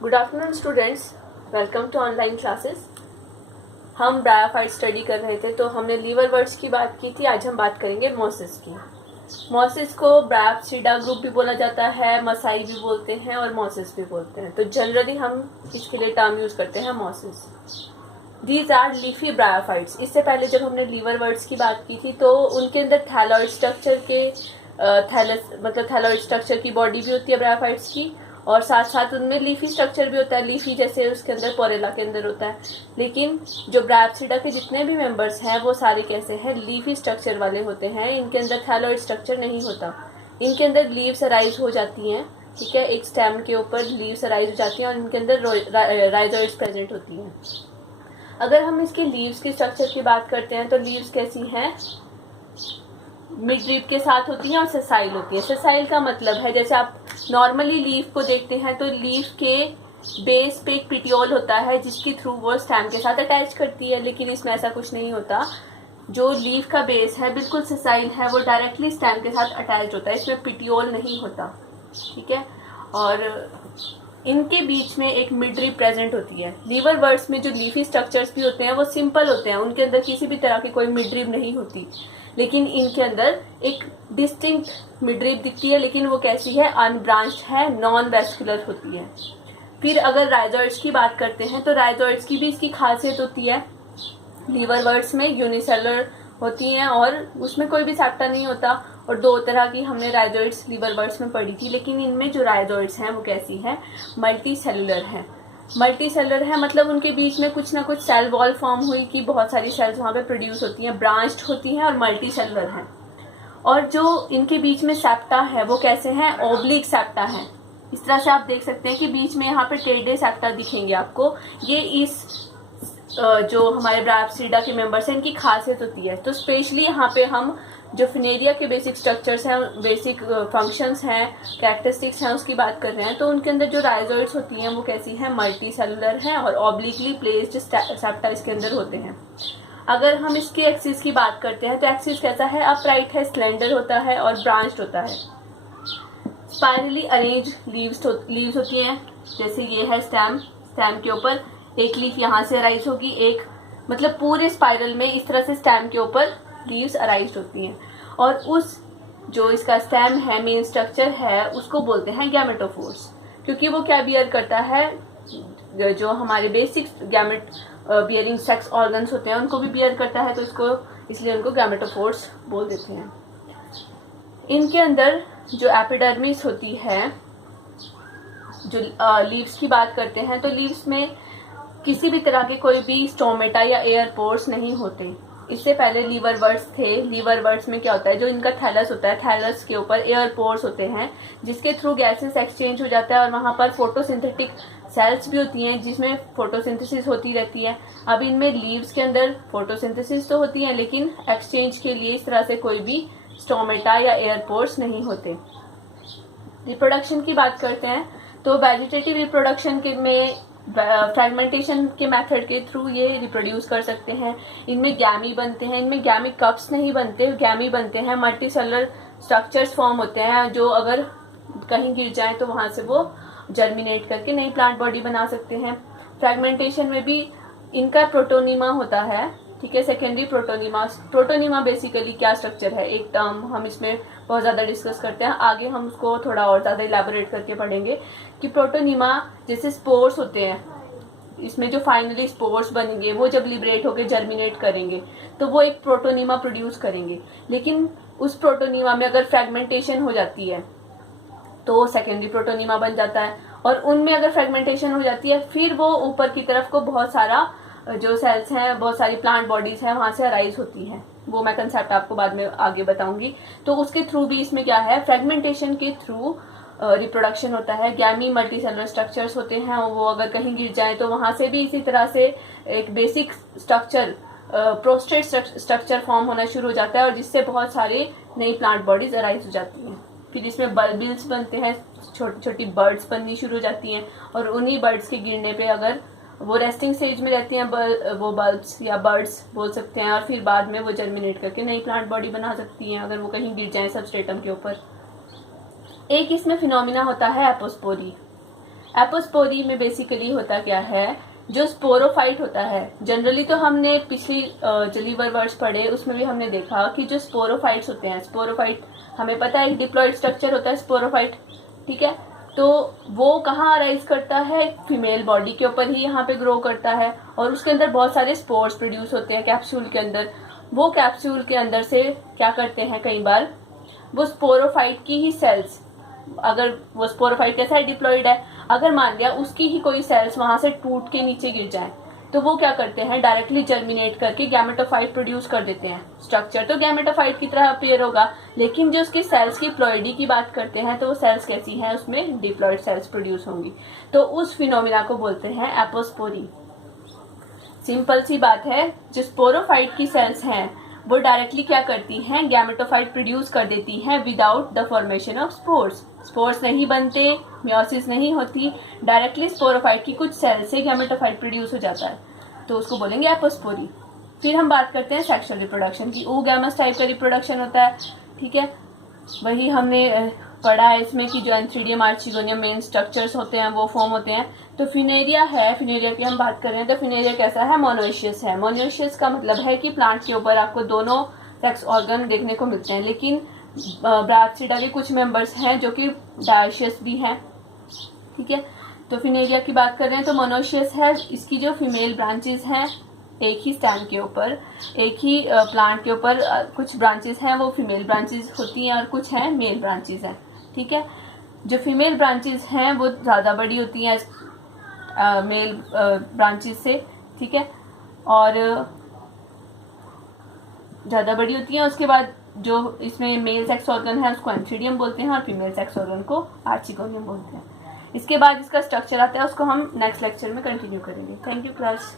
Good afternoon students, welcome to online classes. हम bryophyte study कर रहे थे, तो हमने लीवरवर्ट्स की बात की थी। आज हम बात करेंगे मोसिस की। मोसिस को ब्रायोप्सिडा ग्रुप भी बोला जाता है, मसाई भी बोलते हैं और मोसिस भी बोलते हैं। तो जनरली हम इसके लिए टर्म यूज करते हैं mosses. These are leafy bryophytes. इससे पहले जब हमने लीवरवर्ट्स की बात की थी तो उनके अंदर थैलॉइड स्ट्रक्चर के थैलॉइड स्ट्रक्चर की बॉडी भी होती है ब्रायोफाइट्स की, और साथ साथ उनमें लीफी स्ट्रक्चर भी होता है। लीफी जैसे उसके अंदर पोरेला के अंदर होता है। लेकिन जो ब्रायोप्सिडा के जितने भी मेंबर्स हैं वो सारे कैसे हैं, लीफी स्ट्रक्चर वाले होते हैं। इनके अंदर थैलॉइड स्ट्रक्चर नहीं होता। इनके अंदर लीव्स अराइज हो जाती हैं, ठीक है। एक स्टेम के ऊपर लीव्स अराइज हो जाती हैं और इनके अंदर राइजोइड्स प्रेजेंट होती हैं। अगर हम इसके लीव्स की स्ट्रक्चर की बात करते हैं तो लीव्स कैसी हैं, मिड रीप के साथ होती हैं और सेसाइल होती है। सेसाइल का मतलब है, जैसे आप नॉर्मली लीफ को देखते हैं तो लीफ के बेस पे एक पिटियोल होता है जिसके थ्रू वो स्टेम के साथ अटैच करती है, लेकिन इसमें ऐसा कुछ नहीं होता। जो लीफ का बेस है बिल्कुल सेसाइल है, वो डायरेक्टली स्टेम के साथ अटैच होता है, इसमें पिटियोल नहीं होता, ठीक है। और इनके बीच में एक मिड रीप प्रेजेंट होती है। लीवरवर्ट्स में जो लीफी स्ट्रक्चर्स भी होते हैं वो सिंपल होते हैं, उनके अंदर किसी भी तरह की कोई मिड रीप नहीं होती। लेकिन इनके अंदर एक डिस्टिंक्ट मिड रीप दिखती है, लेकिन वो कैसी है, अनब्रांच्ड है, नॉन वेस्कुलर होती है। फिर अगर राइजोइड्स की बात करते हैं तो राइजोइड्स की भी इसकी खासियत होती है। लीवरवर्ट्स में यूनिसेलुलर होती हैं और उसमें कोई भी सेप्टा नहीं होता, और दो तरह की हमने राइजोइड्स लीवरवर्ट्स में पढ़ी थी। लेकिन इनमें जो राइजोइड्स हैं वो कैसी हैं, मल्टी सेलुलर हैं। मल्टी सेलुलर है मतलब उनके बीच में कुछ ना कुछ सेल वॉल फॉर्म हुई कि बहुत सारी सेल्स वहाँ पे प्रोड्यूस होती हैं, ब्रांच्ड होती हैं और मल्टी सेलुलर हैं। और जो इनके बीच में सेप्टा है वो कैसे हैं, ओब्लिक सेप्टा है। इस तरह से आप देख सकते हैं कि बीच में यहाँ पे टेढ़े सेप्टा दिखेंगे आपको। ये इस जो हमारे ब्रायोप्सिडा के मेंबर्स हैं इनकी खासियत होती है। तो स्पेशली यहाँ पे हम जो फिनेरिया के बेसिक स्ट्रक्चर्स हैं, बेसिक फंक्शंस हैं, कैरेक्टरिस्टिक्स हैं, उसकी बात कर रहे हैं। तो उनके अंदर जो राइजोइड्स होती हैं वो कैसी हैं, मल्टी सेलुलर हैं और ऑब्लिकली प्लेस्ड सेप्टा इसके अंदर होते हैं। अगर हम इसके एक्सिस की बात करते हैं तो एक्सिस कैसा है, अपराइट है, स्लेंडर होता है और ब्रांच्ड होता है। स्पाइरली अरेंज लीव्स होती हैं, जैसे ये है स्टेम के ऊपर एक लीफ यहाँ से अराइज होगी, एक मतलब पूरे स्पाइरल में इस तरह से स्टेम के ऊपर लीव्स अराइज होती हैं। और उस जो इसका स्टेम है, मेन स्ट्रक्चर है, उसको बोलते हैं गैमेटोफोर्स, क्योंकि वो क्या बियर करता है, जो हमारे basic gamete bearing sex organs होते हैं उनको भी बियर करता है, तो इसलिए उनको गैमेटोफोर्स बोल देते हैं। इनके अंदर जो एपिडर्मिस होती है, जो लीव्स की बात करते हैं तो लीव्स में किसी भी तरह के कोई भी स्टोमेटा या एयर पोर्स नहीं होते। इससे पहले लीवरवर्ट्स थे। लीवरवर्ट्स में क्या होता है, जो इनका थैलस होता है, थैलस के ऊपर एयर पोर्स होते हैं जिसके थ्रू गैसेस एक्सचेंज हो जाता है और वहाँ पर फोटोसिंथेटिक सेल्स भी होती हैं जिसमें फोटोसिंथेसिस होती रहती है। अब इनमें लीव्स के अंदर फोटोसिंथेसिस तो होती है, लेकिन एक्सचेंज के लिए इस तरह से कोई भी स्टोमेटा या एयर पोर्स नहीं होते। रिप्रोडक्शन की बात करते हैं तो वेजिटेटिव रिप्रोडक्शन के में फ्रेगमेंटेशन के मेथड के थ्रू ये रिप्रोड्यूस कर सकते हैं। इनमें गैमी बनते हैं, इनमें गैमी कप्स नहीं बनते, गैमी बनते हैं। मल्टी सेलुलर स्ट्रक्चर्स फॉर्म होते हैं जो अगर कहीं गिर जाए तो वहां से वो जर्मिनेट करके नई प्लांट बॉडी बना सकते हैं। फ्रेगमेंटेशन में भी इनका प्रोटोनिमा होता है, ठीक है, सेकेंडरी प्रोटोनिमा। प्रोटोनिमा बेसिकली क्या स्ट्रक्चर है, एक टर्म हम इसमें बहुत ज़्यादा डिस्कस करते हैं, आगे हम उसको थोड़ा और ज़्यादा इलेबोरेट करके पढ़ेंगे कि प्रोटोनिमा जैसे स्पोर्स होते हैं, इसमें जो फाइनली स्पोर्स बनेंगे वो जब लिबरेट होकर जर्मिनेट करेंगे तो वो एक प्रोटोनिमा प्रोड्यूस करेंगे। लेकिन उस प्रोटोनिमा में अगर फ्रेगमेंटेशन हो जाती है तो सेकेंडरी प्रोटोनिमा बन जाता है, और उनमें अगर फ्रेगमेंटेशन हो जाती है फिर वो ऊपर की तरफ को बहुत सारा जो सेल्स हैं, बहुत सारी प्लांट बॉडीज हैं, वहां से अराइज होती हैं। वो मैं कंसेप्ट आपको बाद में आगे बताऊंगी। तो उसके थ्रू भी इसमें क्या है, फ्रेगमेंटेशन के थ्रू रिप्रोडक्शन होता है। गैमी मल्टी सेलुलर स्ट्रक्चर्स होते हैं, वो अगर कहीं गिर जाए तो वहां से भी इसी तरह से एक basic structure, prostate structure form होना शुरू हो जाता है और जिससे बहुत सारे नई प्लांट बॉडीज अराइज हो जाती हैं। फिर इसमें बल्बिल्स बनते हैं, छोटी छोटी बर्ड्स बननी शुरू हो जाती हैं, और उन्हीं बर्ड्स के गिरने पे अगर वो रेस्टिंग स्टेज में रहती हैं, वो बल्ब्स या बर्ड्स बोल सकते हैं, और फिर बाद में वो जर्मिनेट करके नई प्लांट बॉडी बना सकती हैं अगर वो कहीं गिर जाए सबस्ट्रेटम के ऊपर। एक इसमें फिनोमिना होता है एपोस्पोरी। एपोस्पोरी में बेसिकली होता क्या है, जो स्पोरोफाइट होता है, जनरली तो हमने पिछली जो लीवर वर्ड्स पढ़े उसमें भी हमने देखा कि जो स्पोरोफाइट्स होते हैं, स्पोरोफाइट हमें पता है एक डिप्लॉइड स्ट्रक्चर होता है स्पोरोफाइट, ठीक है। तो वो कहाँ अराइज करता है, फीमेल बॉडी के ऊपर ही यहाँ पे ग्रो करता है और उसके अंदर बहुत सारे स्पोर्स प्रोड्यूस होते हैं कैप्सूल के अंदर। वो कैप्सूल के अंदर से क्या करते हैं, कई बार वो स्पोरोफाइट की ही सेल्स, अगर वो स्पोरोफाइट कैसा है, डिप्लॉइड है, अगर मान लिया उसकी ही कोई सेल्स वहां से टूट के नीचे गिर जाएं, तो वो क्या करते हैं, डायरेक्टली जर्मिनेट करके गैमेटोफाइट प्रोड्यूस कर देते हैं। स्ट्रक्चर तो गैमेटोफाइट की तरह अपीयर होगा, लेकिन जो उसकी सेल्स की प्लॉइडी की बात करते हैं तो वो सेल्स कैसी हैं, उसमें डिप्लॉइड सेल्स प्रोड्यूस होंगी। तो उस फिनोमिना को बोलते हैं एपोस्पोरी। सिंपल सी बात है, जो स्पोरोफाइट की सेल्स हैं वो डायरेक्टली क्या करती हैं, गैमेटोफाइट प्रोड्यूस कर देती हैं without the formation of spores. Spores नहीं बनते, मियोसिस नहीं होती, डायरेक्टली स्पोरोफाइट की कुछ सेल से गैमेटोफाइट प्रोड्यूस हो जाता है, तो उसको बोलेंगे एपोस्पोरी। फिर हम बात करते हैं सेक्सुअल रिप्रोडक्शन की। oogamous टाइप का रिप्रोडक्शन होता है, ठीक है। वही हमने पढ़ा है इसमें कि जो एंथ्रीडियम आर्चिगोनियम मेन स्ट्रक्चर्स होते हैं वो फॉर्म होते हैं। तो फिनेरिया है, फिनेरिया की हम बात कर रहे हैं, तो फिनेरिया कैसा है, मोनोइशियस है। मोनोइशियस का मतलब है कि प्लांट के ऊपर आपको दोनों सेक्स ऑर्गन देखने को मिलते हैं, लेकिन ब्रासिडा के कुछ मेंबर्स हैं जो कि डायोशियस भी हैं, ठीक है। तो फिनेरिया की बात कर रहे हैं तो मोनोइशियस है, इसकी जो फीमेल ब्रांचेस हैं एक ही स्टैम के ऊपर, एक ही प्लांट के ऊपर कुछ ब्रांचेस हैं वो फीमेल ब्रांचेस होती हैं और कुछ हैं मेल ब्रांचेस हैं, ठीक है। जो फीमेल ब्रांचेस हैं वो ज़्यादा बड़ी होती हैं मेल ब्रांचेस से, ठीक है, और ज़्यादा बड़ी होती हैं। उसके बाद जो इसमें मेल सेक्स ऑर्गन है उसको एंथ्रीडियम बोलते हैं और फीमेल सेक्स ऑर्गन को आर्चिगोनियम बोलते हैं। इसके बाद इसका स्ट्रक्चर आता है, उसको हम नेक्स्ट लेक्चर में कंटिन्यू करेंगे। Thank you class.